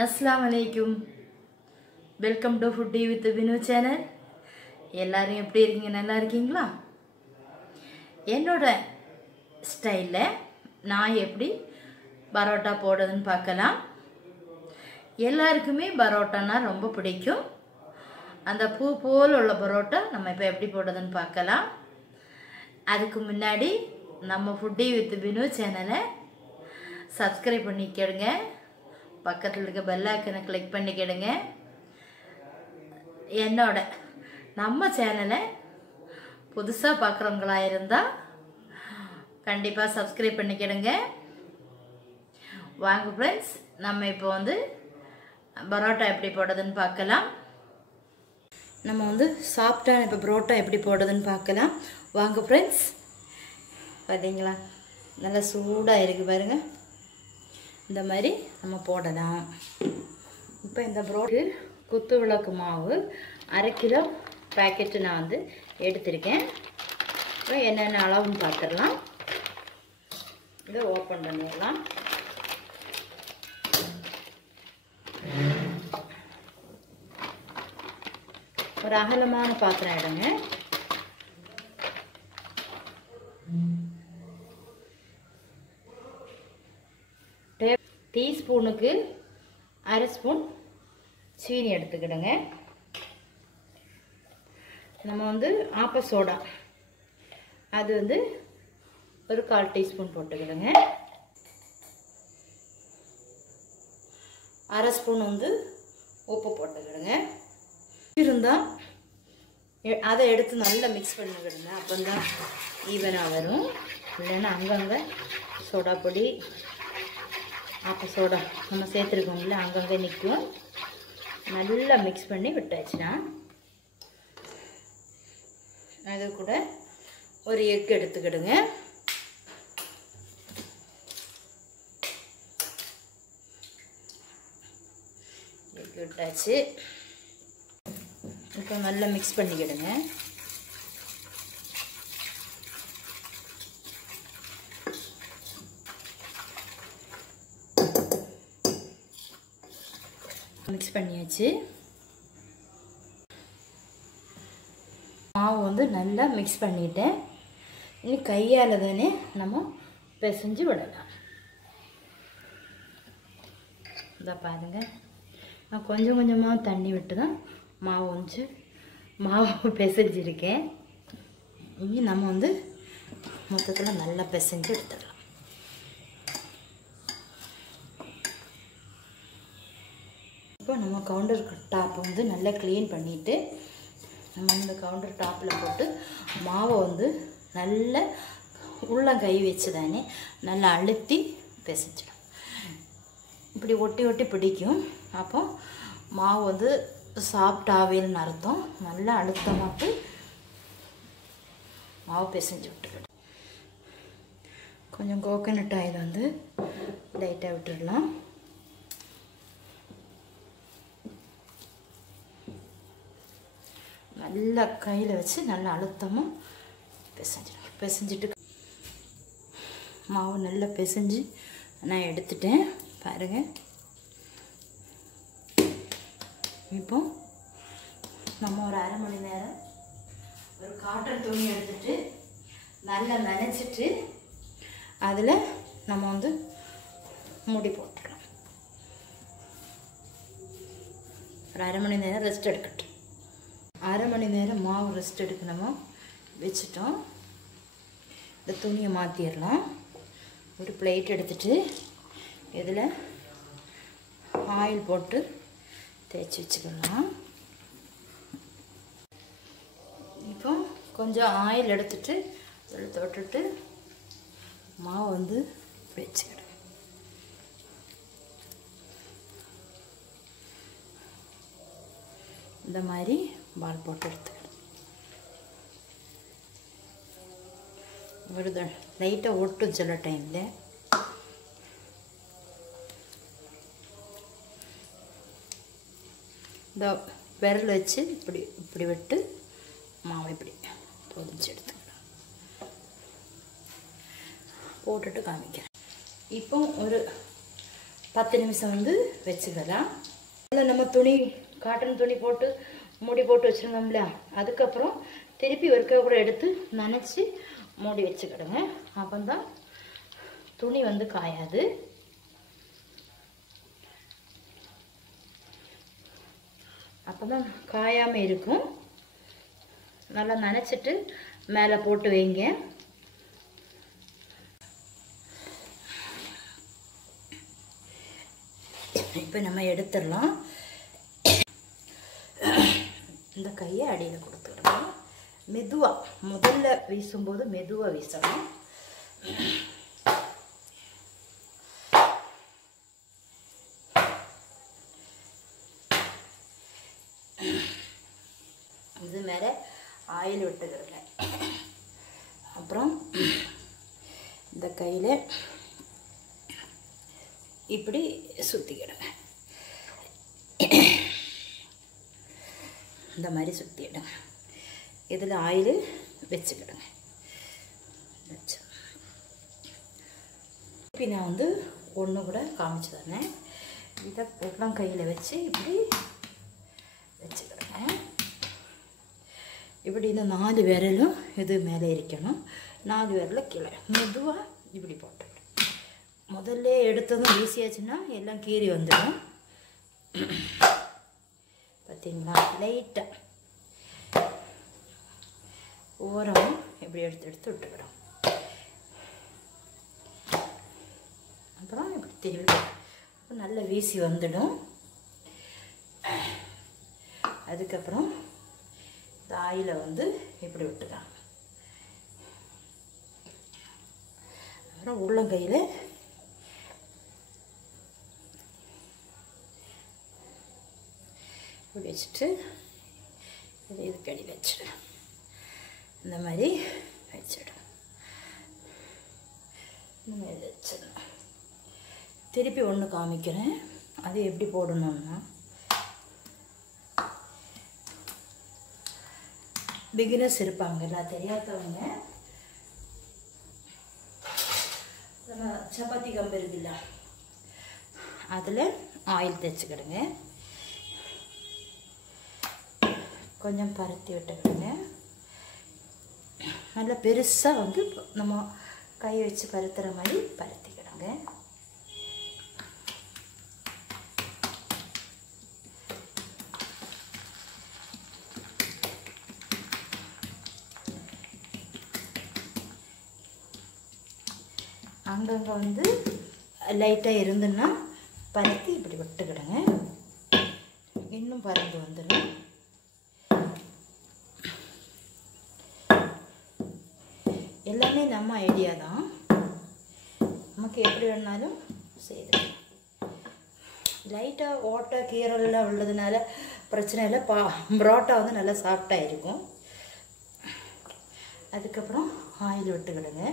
Assalamu alaikum. Welcome to Foodie with Vinu channel. எல்லாரும் எப்படி இருக்கீங்க? நல்லா இருக்கீங்களா? என்னோட ஸ்டைல்ல நான் எப்படி பரோட்டா போடுறதுன்னு பார்க்கலாம். எல்லாருக்குமே பரோட்டானா ரொம்ப பிடிக்கும். அந்த பூ போல உள்ள பரோட்டா நம்ம இப்போ எப்படி போடுறதுன்னு பார்க்கலாம். அதுக்கு முன்னாடி நம்ம Foodie with Vinu சேனலை சப்ஸ்கிரைப் பண்ணிக்கடுங்க. பக்கத்தில் இருக்க பெல் ஐக்கனை கிளிக் பண்ணிக்கிடுங்க. என்னோட நம்ம சேனலை புதுசாக பார்க்குறவங்களா இருந்தால் கண்டிப்பாக சப்ஸ்கிரைப் பண்ணிக்கிடுங்க. வாங்க ஃப்ரெண்ட்ஸ், நம்ம இப்போ வந்து பரோட்டா எப்படி போடுறதுன்னு பார்க்கலாம். நம்ம வந்து சாஃப்டான இப்போ பரோட்டா எப்படி போடுறதுன்னு பார்க்கலாம். வாங்க ஃப்ரெண்ட்ஸ், பார்த்தீங்களா நல்லா சூடாக இருக்குது பாருங்கள். இந்த மாதிரி நம்ம போடலாம். இப்போ இந்த பரோட்டா குத்து விளக்கு மாவு 1/2 கிலோ பேக்கெட்டு நான் வந்து எடுத்திருக்கேன். இப்போ என்னென்ன அளவுன்னு பார்த்துடலாம். இதை ஓப்பன் பண்ணிடலாம். ஒரு அகலமான பாத்திரம் எடுங்க. டீஸ்பூனுக்கு 1/2 ஸ்பூன் சீனி எடுத்துக்கிடுங்க. நம்ம வந்து ஆப்ப சோடா அது வந்து ஒரு 1/4 டீஸ்பூன் போட்டுக்கிடுங்க. 1/2 ஸ்பூன் வந்து உப்பு போட்டுக்கிடுங்க. இருந்தால் அதை எடுத்து நல்லா மிக்ஸ் பண்ணிக்கிடுங்க. அப்போ தான் ஈவனாக வரும். இல்லைன்னா அங்கங்கே சோடா பொடி ஆப்ப சோடா நம்ம சேர்த்துருக்கோம்ல அங்கங்கே நிற்கும். நல்லா மிக்ஸ் பண்ணி விட்டாச்சுன்னா அது கூட ஒரு எக் எடுத்துக்கிடுங்க. எக் விட்டாச்சு. இப்போ நல்லா மிக்ஸ் பண்ணிக்கிடுங்க. மிக்ஸ் பண்ணியாச்சு. மாவு வந்து நல்லா மிக்ஸ் பண்ணிட்டேன். இனி கையால் தானே நம்ம பிசைஞ்சு விடலாம். இதை பாருங்கள், நான் கொஞ்சம் கொஞ்சமாக தண்ணி விட்டு தான் மாவு பிசைஞ்சிருக்கேன். இனி நம்ம வந்து மொத்தத்தில் நல்லா பிசைஞ்சு எடுத்துடலாம். இப்போ நம்ம கவுண்டர் டாப் வந்து நல்லா க்ளீன் பண்ணிவிட்டு நம்ம இந்த கவுண்டர் டாப்பில் போட்டு மாவை வந்து நல்லா கை வச்சு தானே நல்லா அழுத்தி பிசைச்சிடும். இப்படி ஒட்டி ஒட்டி பிடிக்கும். அப்போ மாவு வந்து சாஃப்டாகவேன்னு அர்த்தம். நல்லா அழுத்தமாட்டு மாவு பிசைஞ்சு விட்டுக்கிடும். கொஞ்சம் கோகனட் ஆயில் வந்து லைட்டாக விட்டுடலாம். நல்லா கையில் வச்சு நல்லா அழுத்தமாக பிசைஞ்சிட்டு மாவு நல்லா பிசைஞ்சு நான் எடுத்துட்டேன் பாருங்கள். இப்போ நம்ம ஒரு 1/2 மணி நேரம் ஒரு காட்டன் துணி எடுத்துட்டு நல்லா நனைச்சிட்டு அதில் நம்ம வந்து மூடி போட்டுக்கலாம். ஒரு 1/2 மணி நேரம் ரெஸ்ட் எடுக்கட்டும். 1/2 மணி நேரம் மாவு ரெஸ்ட் எடுக்கணுமோ வச்சுட்டோம். இந்த துணியை மாற்றிடலாம். ஒரு பிளேட் எடுத்துட்டு இதில் ஆயில் போட்டு தேய்ச்சி வச்சுக்கலாம். இப்போ கொஞ்சம் ஆயில் எடுத்துட்டு இதில் தொட்டுட்டு மாவு வந்து வச்சுக்கிடும். இந்த மாதிரி பால் போட்டு எடுத்துக்கிடும். வருது லைட்டாக ஒட்டும் சில டைமில். இந்த விரல் வச்சு இப்படி விட்டு மாவை இப்படி பொதிச்சு எடுத்துக்கிடும். போட்டுட்டு காமிக்கிறேன். இப்போ ஒரு 10 நிமிஷம் வந்து வச்சுக்கலாம். அதில் நம்ம துணி காட்டன் துணி போட்டு மூடி போட்டு வச்சுருந்தோம்ல, அதுக்கப்புறம் திருப்பி ஒருக்கா கூட எடுத்து நனைச்சி மூடி வச்சுக்கிடுங்க. அப்போ தான் துணி வந்து காயாது. அப்போ தான் காயாமல் இருக்கும். நல்லா நனைச்சிட்டு மேலே போட்டு வைங்க. இப்போ நம்ம எடுத்துடலாம். இந்த கையை அடியில் கொடுத்துடலாம். மெதுவாக முதல்ல வீசும்போது மெதுவாக வீசணும். இது மேலே ஆயில் விட்டுக்கிறேங்க. அப்புறம் இந்த கையில் இப்படி சுற்றிக்கிடுங்க. இந்த மாதிரி சுற்றிடுங்க. இதில் ஆயில் வச்சுக்கிடுங்க. இப்போ நான் வந்து ஒன்று கூட காமிச்சு தரேன். இதை எல்லாம் கையில் வச்சு இப்படி வச்சுக்கிடுங்க. இப்படி இந்த 4 விரலும் இது மேலே இருக்கணும். 4 விரல கீழே மெதுவாக இப்படி போட்டு முதல்ல எடுத்ததும் வீசியாச்சுன்னா எல்லாம் கீறி வந்துடும். பார்த்தீங்களா? லைட்டாக ஓரம் இப்படி எடுத்து விட்டுக்கிறோம். அப்புறம் இப்படி திரும்பி நல்ல வீசி வந்துடும். அதுக்கப்புறம் இந்த ஆயிலை வந்து இப்படி விட்டுக்கலாம். அப்புறம் உள்ளங்கையில் இப்படி வச்சுட்டு இது கடி வச்சிடு. இந்த மாதிரி வச்சிடும். இந்த மாதிரி வச்சிடணும். திருப்பி ஒன்று காமிக்கிறேன். அது எப்படி போடணும்னா, பிகினர்ஸ் இருப்பாங்கல்ல, தெரியாதவங்க நம்ம சப்பாத்தி கம்பு இருக்குல்ல, அதில் ஆயில் தேய்ச்சிக்கிடுங்க. கொஞ்சம் பருத்தி விட்டுக்கிடுங்க. நல்லா பெருசாக வந்து நம்ம கை வச்சு பருத்துற மாதிரி பருத்திக்கிடுங்க. அங்கங்கே வந்து லைட்டாக இருந்துன்னா பருத்தி இப்படி விட்டுக்கிடுங்க. இன்னும் பறந்து வந்துடும். எல்லாமே நம்ம ஐடியா தான். நமக்கு எப்படி வேணாலும் செய்யலாம். லைட்டாக ஓட்டை கீரல்லாம் உள்ளதுனால பிரச்சனை இல்லை. பரோட்டா வந்து நல்லா சாஃப்டாக இருக்கும். அதுக்கப்புறம் ஆயில் விட்டுக்கிடுங்க.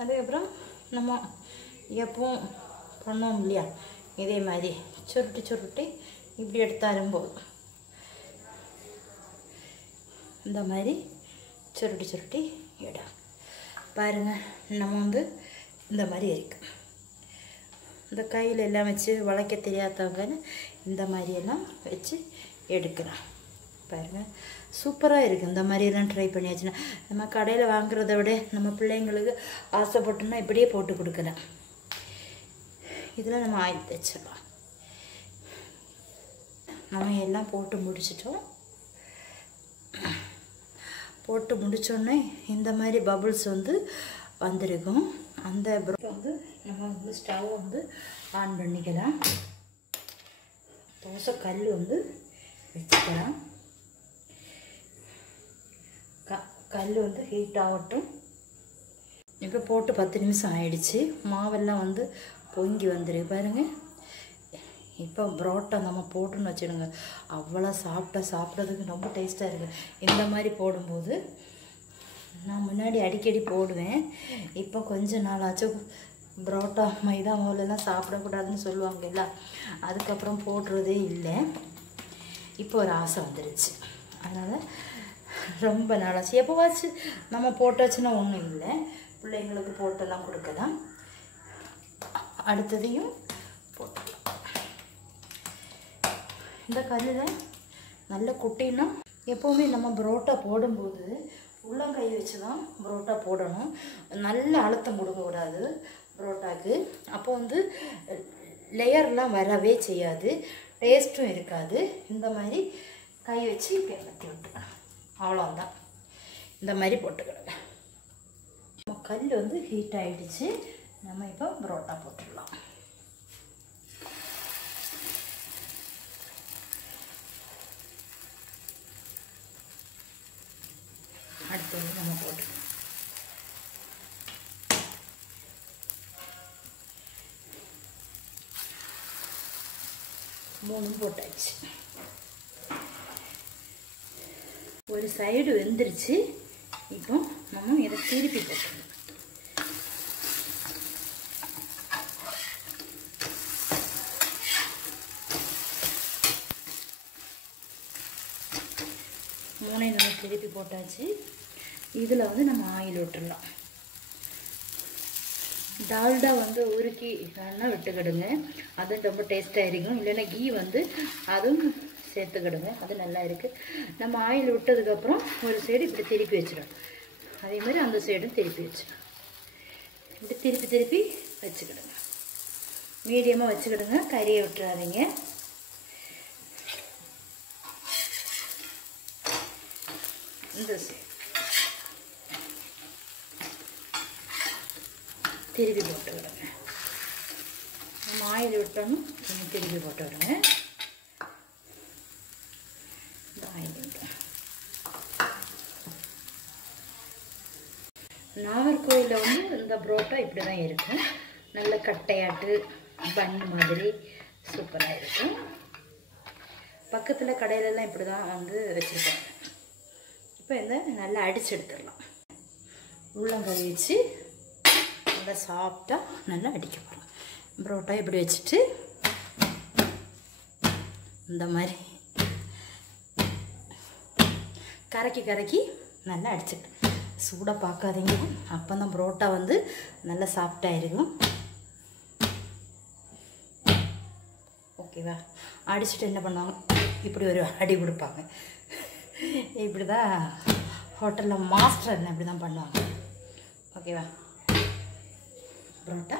அதுக்கப்புறம் நம்ம எப்பவும் பண்ணோம் இல்லையா, இதே மாதிரி சுருட்டி சுருட்டி இப்படி எடுத்தாலும் போதும். இந்த மாதிரி சுருட்டி சுருட்டி இடம் பாருங்கள். நம்ம வந்து இந்த மாதிரி இருக்கு. இந்த கையில் எல்லாம் வச்சு வளைக்க தெரியாதவங்கன்னு இந்த மாதிரியெல்லாம் வச்சு எடுக்கலாம். பாருங்கள், சூப்பராக இருக்குது. இந்த மாதிரியெல்லாம் ட்ரை பண்ணியாச்சுன்னா நம்ம கடையில் வாங்குறத விட நம்ம பிள்ளைங்களுக்கு ஆசைப்பட்டோம்னா இப்படியே போட்டு கொடுக்கலாம். இதில் நம்ம ஆயில் தைச்சிடலாம். நம்ம எல்லாம் போட்டு முடிச்சிட்டோம். போட்டு முடித்தோடனே இந்த மாதிரி பபுள்ஸ் வந்து வந்திருக்கும். அந்த வந்து நம்ம வந்து ஸ்டவ் வந்து ஆன் பண்ணிக்கலாம். தோசை கல் வந்து வச்சுக்கலாம். கல் வந்து ஹீட் ஆகட்டும். இப்போ போட்டு 10 நிமிஷம் ஆயிடுச்சு. மாவெல்லாம் வந்து பொங்கி வந்துருக்கு பாருங்கள். இப்போ பரோட்டா நம்ம போட்டுன்னு வச்சுடுங்க, அவ்வளோ சாப்பிட்றதுக்கு ரொம்ப டேஸ்ட்டாக இருக்குது. இந்த மாதிரி போடும்போது நான் முன்னாடி அடிக்கடி போடுவேன். இப்போ கொஞ்ச நாளாச்சும் பரோட்டா மைதா மாவுலலாம் சாப்பிடக்கூடாதுன்னு சொல்லுவாங்கல்ல, அதுக்கப்புறம் போடுறதே இல்லை. இப்போ ஒரு ஆசை வந்துருச்சு. அதனால் ரொம்ப நாளாச்சு. எப்போவாச்சு நம்ம போட்டாச்சுன்னா ஒன்றும் இல்லை, பிள்ளைங்களுக்கு போட்டெல்லாம் கொடுக்கலாம். அடுத்ததையும் இந்த கல்லில் நல்ல குட்டின்னா எப்போவுமே நம்ம பரோட்டா போடும்போது உள்ளங்கை வச்சு தான் பரோட்டா போடணும். நல்ல அழுத்தம் கொடுக்கக்கூடாது பரோட்டாவுக்கு. அப்போ வந்து லேயர்லாம் வரவே செய்யாது, டேஸ்ட்டும் இருக்காது. இந்த மாதிரி கை வச்சு கிளப்பி விட்டுக்கலாம், அவ்வளோதான். இந்த மாதிரி போட்டுக்கிடுங்க. நம்ம கல் வந்து ஹீட் ஆகிடுச்சு. நம்ம இப்போ பரோட்டா போட்டுடலாம். அடுத்தது நம்ம போட்டுக்கலாம். 3 போட்டாச்சு. ஒரு சைடு வெந்துருச்சு. இப்போ நம்ம இதை திருப்பி போட்டுக்கலாம். நம்ம திருப்பி போட்டாச்சு. இதில் வந்து நம்ம ஆயில் விட்டுடலாம். டால்டா வந்து உருக்கி வேணால் விட்டுக்கிடுங்க, அது ரொம்ப டேஸ்ட்டாக இருக்கும். இல்லைன்னா கீ வந்து அதுவும் சேர்த்துக்கிடுங்க, அது நல்லா இருக்குது. நம்ம ஆயில் விட்டதுக்கப்புறம் ஒரு சைடு இப்படி திருப்பி வச்சிடும், அதே மாதிரி அந்த சைடும் திருப்பி வச்சிடும். இப்படி திருப்பி திருப்பி வச்சுக்கிடுங்க. மீடியமாக வச்சுக்கிடுங்க, கறியை விட்டுறாதீங்க. இந்த சைடு திருப்பி போட்டு விடுங்க. நம்ம ஆயில் விட்டோம்னா திருப்பி போட்டு விடுங்க. ஆயில் விட்டோம். நாகர்கோவிலில் வந்து இந்த புரோட்டா இப்படி தான் இருக்கும். நல்ல கட்டையாட்டு பன் மாதிரி சூப்பராக இருக்கும். பக்கத்தில் கடையிலலாம் இப்படி தான் வந்து வச்சுருக்காங்க. இப்போ இந்த நல்லா அடித்து எடுத்துடலாம். உள்ளங்கை வச்சு நல்லா சாஃப்டாக நல்லா அடிக்க போகிறோம். புரோட்டா இப்படி வச்சுட்டு இந்த மாதிரி கரக்கி கரக்கி நல்லா அடிச்சுட்டு சூடாக பார்க்காதீங்க, அப்போ தான் புரோட்டா வந்து நல்லா சாஃப்டாக இருக்கும். ஓகேவா? அடிச்சுட்டு என்ன பண்ணுவாங்க, இப்படி ஒரு அடி கொடுப்பாங்க. இப்படி தான் ஹோட்டலில் மாஸ்டர் என்ன இப்படி தான் பண்ணுவாங்க. ஓகேவா? புரோட்டா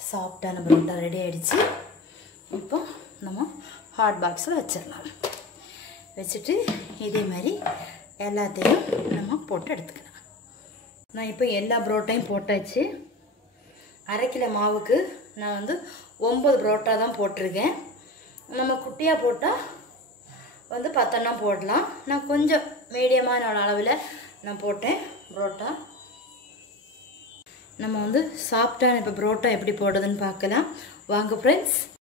சாஃப்டான புரோட்டா ரெடி ஆகிடுச்சு. இப்போ நம்ம ஹாட் பாக்ஸில் வச்சிடலாம். வச்சுட்டு இதே மாதிரி எல்லாத்தையும் நம்ம போட்டு எடுத்துக்கலாம். நான் இப்போ எல்லா புரோட்டையும் போட்டாச்சு. 1/2 கிலோ மாவுக்கு நான் வந்து 9 புரோட்டா தான் போட்டிருக்கேன். நம்ம குட்டியாக போட்டால் வந்து 10 போடலாம். நான் கொஞ்சம் மீடியமான அளவில் நான் போட்டேன் புரோட்டா. நம்ம வந்து சாஃப்டான இப்போ புரோட்டா எப்படி போடுறதுன்னு பார்க்கலாம் வாங்க ஃப்ரெண்ட்ஸ்.